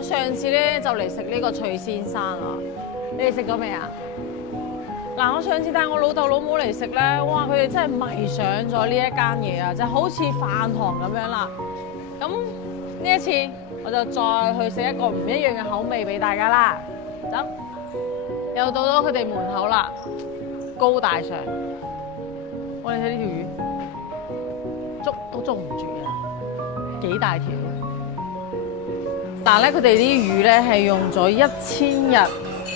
我上次咧就嚟食呢個翠先生啊，你哋食過未啊？嗱，我上次帶我老豆老母嚟食咧，哇！佢哋真係迷上咗呢一間嘢啊，就好似飯堂咁樣啦。咁呢一次我就再去食一個唔一樣嘅口味俾大家啦。走，又到咗佢哋門口啦，高大上。我哋睇呢條魚，捉都捉唔住嘅，幾大條。但係咧，佢哋啲魚咧係用咗1000日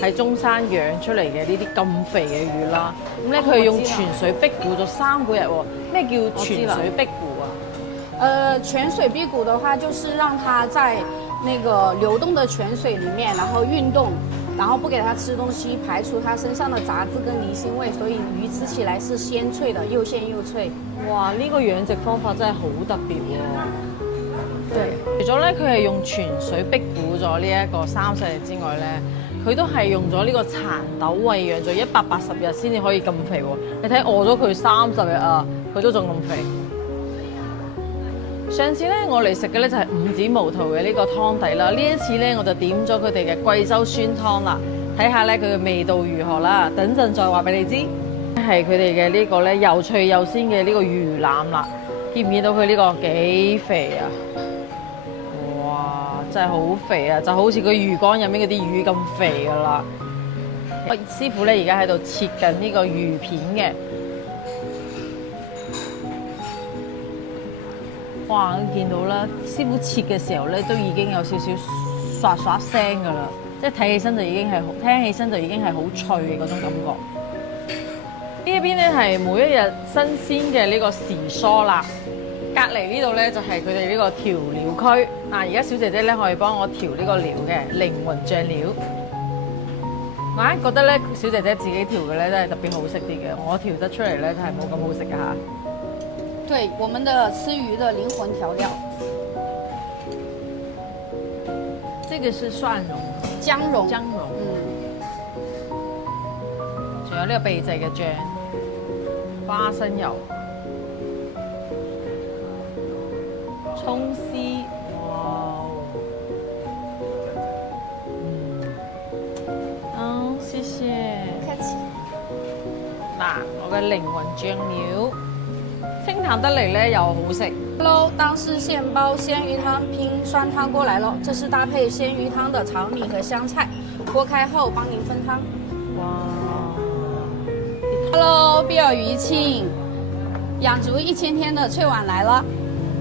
喺中山養出嚟嘅呢啲咁肥嘅魚啦。咁咧佢係用泉水碧固咗3個日喎。咩叫泉水碧固啊？泉水辟谷的話，就是讓它在那个流动的泉水里面，然後運動，然後不給它吃東西，排除它身上的雜質跟離心味，所以魚吃起來是鮮脆的，又鮮又脆。哇！呢個養殖方法真係好特別喎。對，除咗咧佢係用泉水碧固咗呢一個30日之外咧，佢都係用咗呢個蠶豆餵養咗180日先至可以咁肥喎。你睇餓咗佢30日啊，佢都仲咁肥。上次咧我嚟食嘅咧就係五指毛肚嘅呢個湯底啦，呢一次咧我就點咗佢哋嘅貴州酸湯啦，睇下咧佢嘅味道如何啦，等陣再話俾你知。係佢哋嘅呢個咧又脆又鮮嘅呢個魚腩啦，見唔見到佢呢個幾肥啊？哇，真係好肥啊，就好似個魚缸入面嗰啲魚咁肥噶啦。師傅咧而家喺度切緊呢個魚片嘅。哇！見到啦，師傅切嘅時候咧，都已經有少少刷刷聲噶啦，即係睇起身就已經係，聽起身就已經係好脆嘅嗰種感覺。呢一邊咧係每一日新鮮嘅呢個時蔬啦，隔離呢度咧就係佢哋呢個調料區。嗱，而家小姐姐咧可以幫我調呢個料嘅靈魂醬料。我硬覺得咧，小姐姐自己調嘅咧真係特別好食啲嘅，我調得出嚟咧就係冇咁好食㗎嚇。對，我們的吃魚的靈魂調料，這個是蒜蓉、薑蓉，薑蓉，仲有呢個秘製嘅醬，花生油、葱絲，哇！謝謝。客氣。嗱，我嘅靈魂醬料。清淡得嚟咧又好食。Hello，當式現包鮮魚湯拼酸湯過來了，這是搭配鮮魚湯的炒米和香菜，鍋開後幫您分湯。哇 ！Hello，碧爾魚慶，養足1000天的脆碗來了。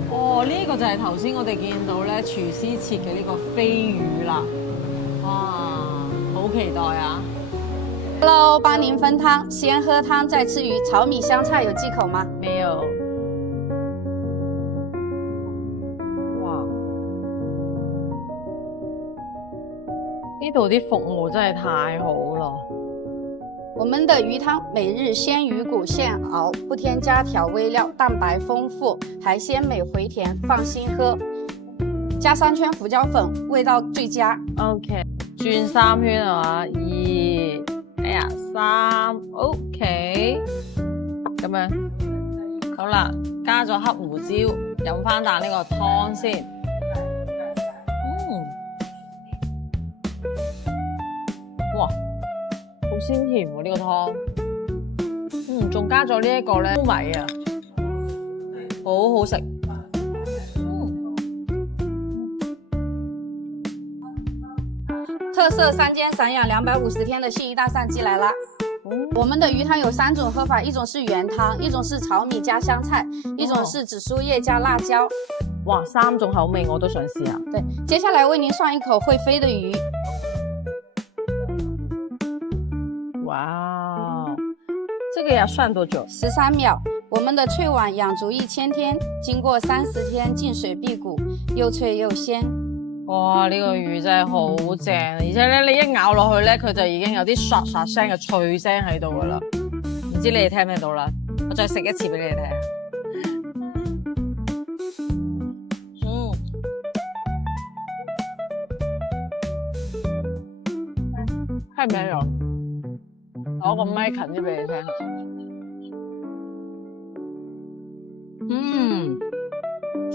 哦，呢個就係頭先我哋見到咧廚師切嘅呢個飛魚啦。哇，好期待啊！ Hello，幫您分湯，先喝湯再吃魚，炒米香菜有忌口嗎？沒有。哇！呢度啲服務真係太好啦。我們的魚湯每日鮮魚骨現熬，不添加調味料，蛋白豐富，還鮮美回甜，放心喝。加3圈胡椒粉，味道最佳。OK， 轉3圈係嘛？2。哎呀，3 OK， 咁樣好啦，加咗黑胡椒，飲翻啖呢個湯先。哇，好鮮甜喎呢個湯。仲加咗呢一個咧米啊，好好食。特色3間散養250天的信義大扇雞來了。我們的魚湯有3種喝法，一種是原湯，一種是炒米加香菜，一種是紫蘇葉加辣椒。哇，3種口味我都想試下。對，接下來為您涮一口會飛的魚。哇，這個要涮多久？13秒。我們的脆碗養足1000天，經過30天浸水辟谷，又脆又鮮。哇！呢個魚真係好正，而且咧你一咬落去咧，佢就已經有啲刷刷聲嘅脆聲喺度噶啦。唔知你哋聽唔聽到啦？我再食一次俾你哋聽。聽唔聽到？攞個麥近啲俾你聽。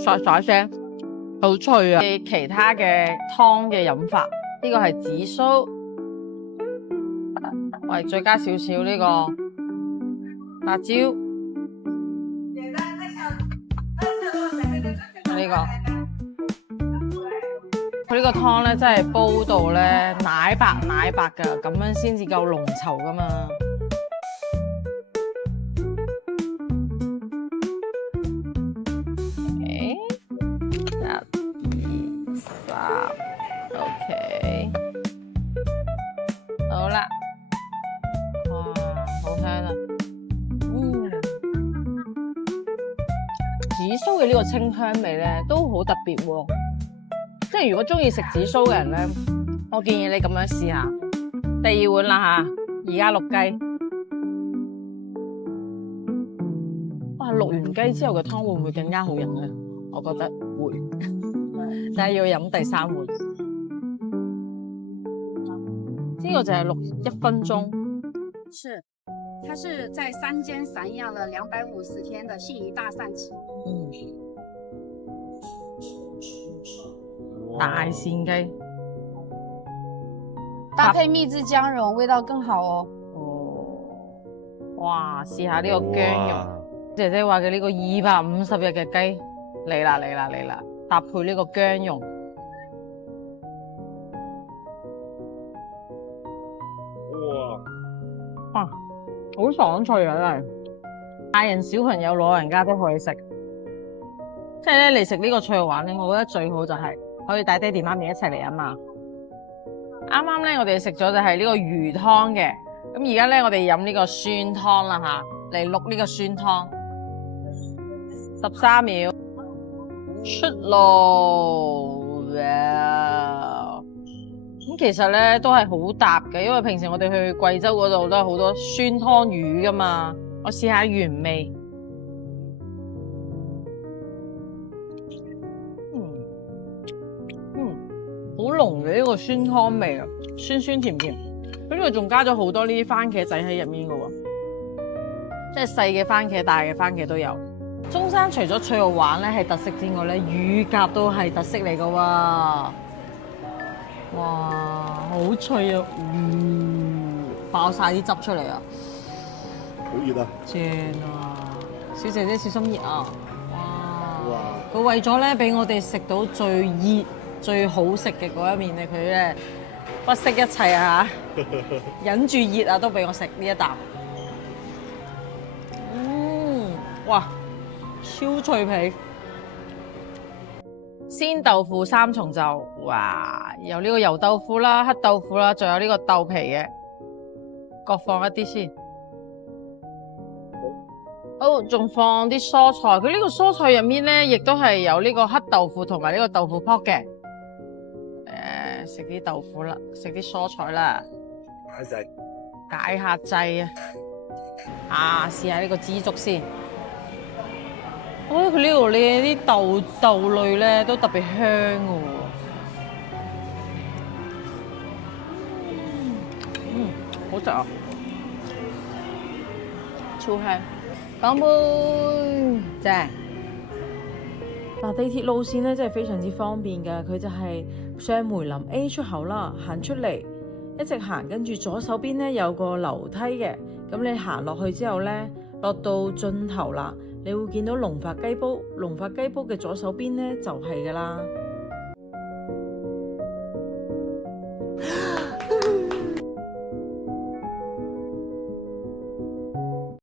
刷刷聲。好脆啊！其他嘅湯嘅飲法，呢個係紫蘇，我哋再加少少呢個辣椒，呢個。佢呢個湯咧，真係煲到咧奶白奶白噶，咁樣先至夠濃稠噶嘛。1、2、3 ，OK， 好啦，哇，好香啊！紫蘇嘅呢個清香味咧，都好特別喎。即係如果中意食紫蘇嘅人咧，我建議你咁樣試下。第二碗啦吓，而家淥雞。哇，淥完雞之後嘅湯會唔會更加好飲咧？我覺得會，但係要飲第3碗。呢個就係淥1分鐘。是，它是在3間散養了250天的信宜大扇雞。大扇雞搭配秘製薑蓉，味道更好哦。哇！試下呢個薑蓉，姐姐話嘅呢個250日嘅雞嚟啦嚟啦嚟啦，搭配呢個薑蓉，哇！好爽脆啊，真係大人小朋友老人家都可以食。即係咧，你食呢個脆肉鯇咧，我覺得最好就係可以帶爹哋媽咪一齊嚟啊嘛。啱啱咧，我哋食咗就係呢個魚湯嘅，咁而家咧我哋飲呢個酸湯啦吓，嚟淥呢個酸湯。13秒，出爐。咁其實咧都係好搭嘅，因為平時我哋去貴州嗰度都有好多酸湯魚噶嘛。我試下原味。好濃嘅呢個酸湯味啊，酸酸甜甜，跟住仲加咗好多呢啲番茄仔喺入面嘅喎，即係細嘅番茄、大嘅番茄都有。中山除咗脆肉鯇咧係特色之外咧，乳鴿都係特色嚟嘅喎。哇，好脆啊！爆晒啲汁出嚟啊！好熱啊！正啊！小姐姐小心熱啊！哇！佢為咗咧俾我哋食到最熱、最好食嘅嗰一面咧，佢咧不惜一切啊！忍住熱啊，都俾我食呢一啖。哇！超脆皮，鮮豆腐3重奏，哇！有呢個油豆腐啦、黑豆腐啦，仲有呢個豆皮嘅，各放一啲先。好，仲放啲蔬菜，佢呢個蔬菜入面咧，亦都係有呢個黑豆腐同埋呢個豆腐泡嘅。食啲豆腐啦，食啲蔬菜啦，解下滯啊！試下呢個枝竹先。我覺得佢呢度咧啲豆類咧都特別香嘅喎。好食啊！超香。乾杯，正。嗱，地鐵路線咧真係非常之方便㗎，佢就係上梅林 A 出口啦，行出嚟一直行，跟住左手邊咧有個樓梯嘅，咁你行落去之後咧，落到盡頭啦，你會見到龍發雞煲，龍發雞煲嘅左手邊咧就係㗎啦。